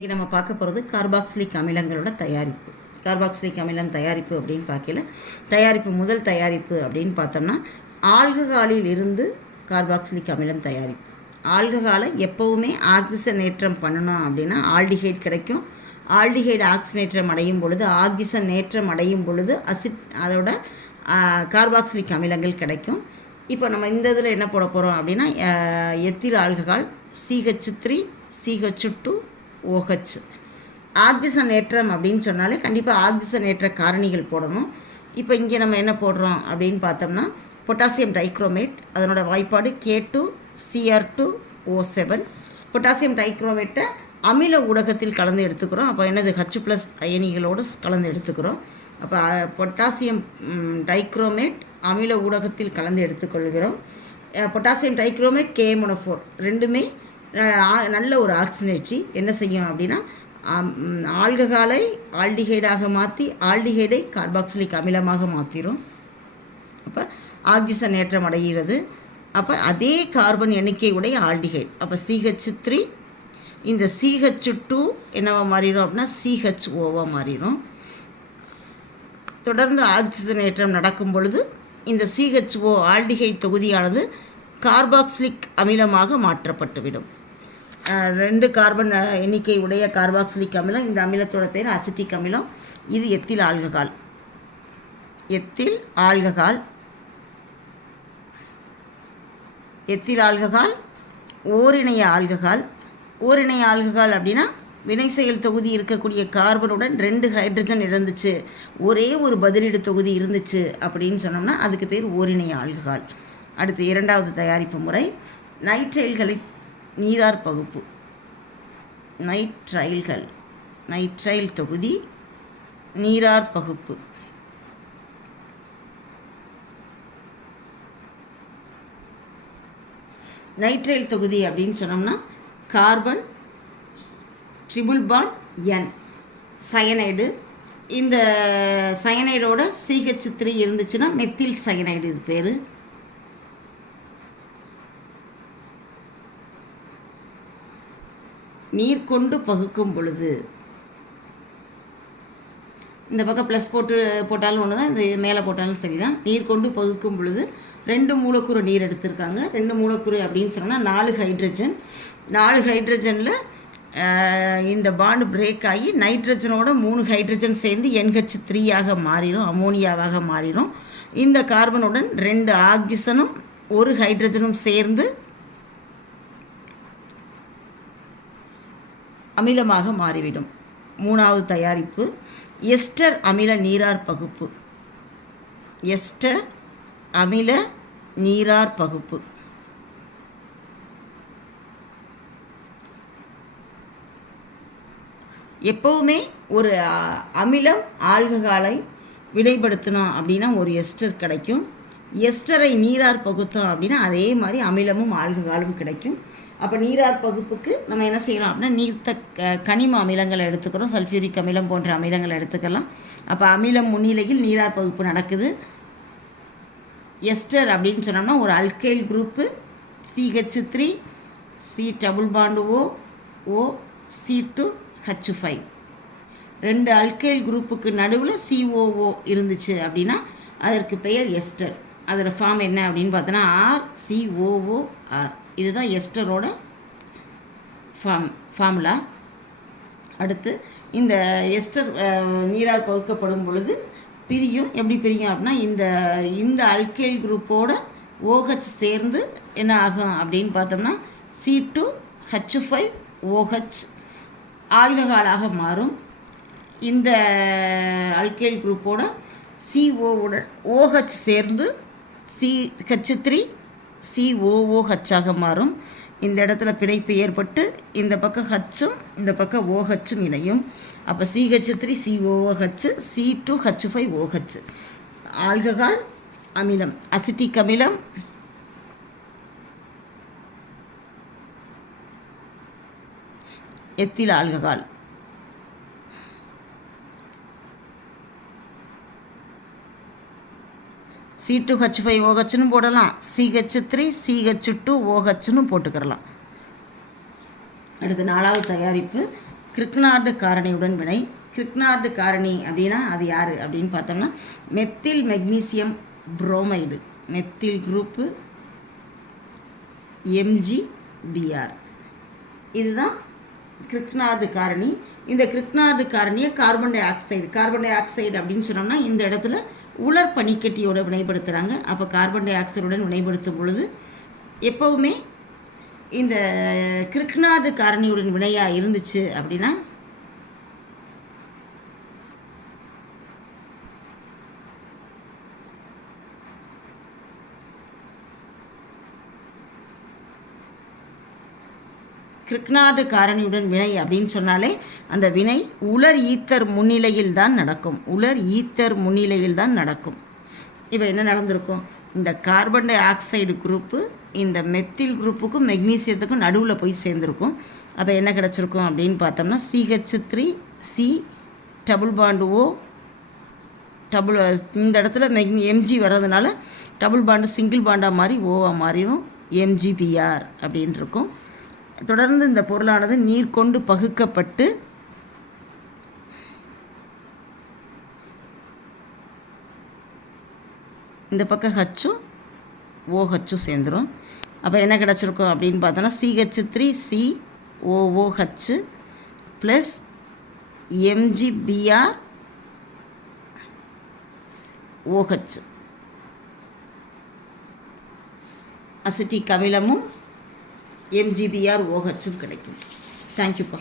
இங்கே நம்ம பார்க்க போகிறது கார்பாக்சிலிக் அமிலங்களோட தயாரிப்பு. கார்பாக்சிலிக் அமிலம் தயாரிப்பு அப்படின்னு பார்க்கல. தயாரிப்பு முதல் தயாரிப்பு அப்படின்னு பார்த்தோம்னா ஆல்கஹாலில் இருந்து கார்பாக்சிலிக் அமிலம் தயாரிப்பு. ஆல்கஹாலை எப்போவுமே ஆக்சிசனேற்றம் பண்ணணும் அப்படின்னா ஆல்டிஹைட் கிடைக்கும். ஆல்டிஹைடு ஆக்சினேற்றம் அடையும் பொழுது ஆக்சிஜன் நேற்றம் அடையும் பொழுது அசிட் அதோட கார்பாக்சிலிக் அமிலங்கள் கிடைக்கும். இப்போ நம்ம இந்த இதில் என்ன போட போகிறோம் அப்படின்னா ethyl alcohol CH three CH two OH. Oxygen ஏற்றம் அப்படின்னு சொன்னாலே கண்டிப்பாக ஆக்சிஜன் ஏற்ற காரணிகள் போடணும். இப்போ இங்கே நம்ம என்ன போடுறோம் அப்படின்னு பார்த்தோம்னா பொட்டாசியம் டைக்ரோமேட் அதனோட வாய்ப்பாடு K two CR two O seven. Potassium டைக்ரோமேட்டை அமில ஊடகத்தில் கலந்து எடுத்துக்கிறோம். அப்போ என்னது? ஹச் ப்ளஸ் அயனிகளோடு கலந்து எடுத்துக்கிறோம். அப்போ பொட்டாசியம் டைக்ரோமேட் அமில ஊடகத்தில் கலந்து எடுத்துக்கொள்கிறோம். பொட்டாசியம் டைக்ரோமேட் கேமுனோஃபோர் ரெண்டுமே நல்ல ஒரு ஆக்சினேட்ரி என்ன செய்யும் அப்படின்னா ஆல்கஹாலை ஆல்டிஹைடாக மாற்றி ஆல்டிஹைடை கார்பாக்சிலிக் அமிலமாக மாற்றிடும் அப்போ ஆக்சிஜன் ஏற்றம் அடைகிறது. அப்போ அதே கார்பன் எண்ணிக்கை உடைய ஆல்டிஹைட். அப்போ சிஹெச் த்ரீ இந்த சிஹெச் டூ என்னவா மாறிடும் அப்படின்னா சிஹெச் ஓவாக மாறிடும் தொடர்ந்து ஆக்சிஜன் ஏற்றம் நடக்கும் பொழுது இந்த சிஹெச்ஓ ஆல்டிஹைட் தொகுதியானது கார்பாக்சிலிக் அமிலமாக மாற்றப்பட்டுவிடும். ரெண்டு கார்பன் எண்ணிக்கை உடைய கார்பாக்சிலிக் அமிலம் இந்த அமிலத்தோட பேர் அசிட்டிக் அமிலம். இது ethyl alcohol. Ethyl alcohol. Ethyl alcohol ஓரிணைய alcohol. ஓரிணைய ஆல்கஹால் அப்படின்னா வினை செயல் தொகுதி இருக்கக்கூடிய கார்பனுடன் ரெண்டு ஹைட்ரஜன் இருந்துச்சு ஒரே ஒரு பதிலீடு தொகுதி இருந்துச்சு அப்படின்னு சொன்னோம்னா அதுக்கு பேர் ஓரிணைய ஆல்கஹால். அடுத்து இரண்டாவது தயாரிப்பு முறை நைட்ரைல்களை நீரார் பகுப்பு. நைட்ரைல்கள் நைட்ரைல் தொகுதி நீரார் பகுப்பு. நைட்ரைல் தொகுதி அப்படின்னு சொன்னோம்னா carbon triple bond N. Cyanide. இந்த சயனைடோட சிஹெச் த்ரீ இருந்துச்சுன்னா மெத்தில் சயனைடு இது பேர். நீர் கொண்டு பகுக்கும் பொழுது. இந்த பக்கம் ப்ளஸ் போட்டு போட்டாலும் ஒன்று தான் இது மேலே போட்டாலும் சரி தான் நீர் கொண்டு பகுக்கும் பொழுது ரெண்டு மூலக்கூறு நீர் எடுத்திருக்காங்க. ரெண்டு மூலக்கூறு அப்படின்னு சொன்னால் நாலு ஹைட்ரஜன் நாலு ஹைட்ரஜனில் இந்த பாண்டு பிரேக் ஆகி நைட்ரஜனோட மூணு ஹைட்ரஜன் சேர்ந்து என்ஹெச் த்ரீயாக மாறிடும் அமோனியாவாக மாறிடும் இந்த கார்பனுடன் ரெண்டு ஆக்சிஜனும் ஒரு ஹைட்ரஜனும் சேர்ந்து அமிலமாக மாறிவிடும். மூணாவது தயாரிப்பு எஸ்டர் அமில நீரார் பகுப்பு. எஸ்டர் அமில நீரார் பகுப்பு. எப்போவுமே ஒரு அமிலம் ஆல்கஹாலை விடைப்படுத்தணும் அப்படின்னா ஒரு எஸ்டர் கிடைக்கும். எஸ்டரை நீரார் பகுத்தோம் அப்படின்னா அதே மாதிரி அமிலமும் ஆல்கஹாலும் கிடைக்கும். அப்போ நீரார் பகுப்புக்கு நம்ம என்ன செய்கிறோம் அப்படின்னா நீர்த்த கனிம அமிலங்களை எடுத்துக்கிறோம். சல்ஃபியூரிக் அமிலம் போன்ற அமிலங்களை எடுத்துக்கலாம். அப்போ அமிலம் முன்னிலையில் நீரார் பகுப்பு நடக்குது. எஸ்டர் அப்படின்னு சொன்னோம்னா ஒரு alkyl group. CH three C double bond O O C two H five ரெண்டு அல்கைல் குரூப்புக்கு நடுவில் சிஓஓ இருந்துச்சு அப்படின்னா அதற்கு பெயர் எஸ்டர். அதோட ஃபார்ம் என்ன அப்படின்னு பார்த்தோன்னா ஆர் சிஓஓஆர் இதுதான் எஸ்டரோட ஃபார்ம் ஃபார்முலா. அடுத்து இந்த எஸ்டர் நீரால் பகுக்கப்படும் பொழுது பிரியும். எப்படி பிரியும் அப்படின்னா இந்த இந்த அல்கைல் குரூப்போட ஓஹெச் சேர்ந்து என்ன ஆகும் அப்படின்னு பார்த்தோம்னா C two H five OH ஆல்கஹாலாக மாறும். இந்த அல்கைல் குரூப்போட சிஓவுடன் ஓஹெச் சேர்ந்து சி ஹச் த்ரீ சிஓஓஹச்சாக மாறும். இந்த இடத்துல பிணைப்பு ஏற்பட்டு இந்த பக்கம் ஹச்சும் இந்த பக்கம் ஓஹச்சும் இணையும். அப்போ CH three COOH C two H five OH alcohol அமிலம் அசிட்டிக் அமிலம். Ethyl alcohol C two H five ஓஹெச்னு போடலாம். சிஹெச் த்ரீ சிஹெச் டூ ஓஹெச்னு போட்டுக்கிறலாம். அடுத்து நாலாவது தயாரிப்பு. கிருக்னார்டு காரணியுடன் வினை. கிருக்னார்டு காரணி அப்படின்னா அது யார் அப்படின்னு பார்த்தோம்னா methyl magnesium bromide methyl group MgBr இதுதான் கிருக்னார்டு காரணி இந்த கிருக்னார்டு காரணியை carbon dioxide carbon dioxide அப்படின்னு சொன்னோம்னா இந்த இடத்துல உலர் பனிக்கட்டியோட வினைப்படுத்துகிறாங்க அப்போ கார்பன் டை ஆக்சைடுடன் வினைப்படுத்தும் பொழுது எப்போவுமே இந்த கிருக்னார்டு காரணியுடன் வினையாக இருந்துச்சு அப்படின்னா கிருக்னார்டு காரணியுடன் வினை அப்படின்னு சொன்னாலே அந்த வினை உலர் ஈத்தர் முன்னிலையில் தான் நடக்கும். உலர் ஈத்தர் முன்னிலையில் தான் நடக்கும். இப்போ என்ன நடந்திருக்கும்? இந்த கார்பன் டை ஆக்சைடு குரூப்பு இந்த மெத்தில் குரூப்புக்கும் மெக்னீசியத்துக்கும் நடுவில் போய் சேர்ந்துருக்கும். அப்போ என்ன கிடச்சிருக்கும் அப்படின்னு பார்த்தோம்னா C H three C double bond O double இந்த இடத்துல மெக் எம்ஜி வர்றதுனால டபுள் பாண்டு சிங்கிள் பாண்டாக மாதிரி ஓவாக மாறிடும் எம்ஜிபிஆர் அப்படின்ட்டு இருக்கும். தொடர்ந்து இந்த பொருளானது நீர் கொண்டு பகுக்கப்பட்டு இந்த பக்கம் ஹச்சும் ஓஹச்சும் சேர்ந்துடும் அப்போ என்ன கிடச்சிருக்கும் அப்படின்னு பார்த்தோன்னா CH three C OOH plus MgBr OH acetic அமிலமும் MgBr ஓஹச்சும் கிடைக்கும். தேங்க்யூப்பா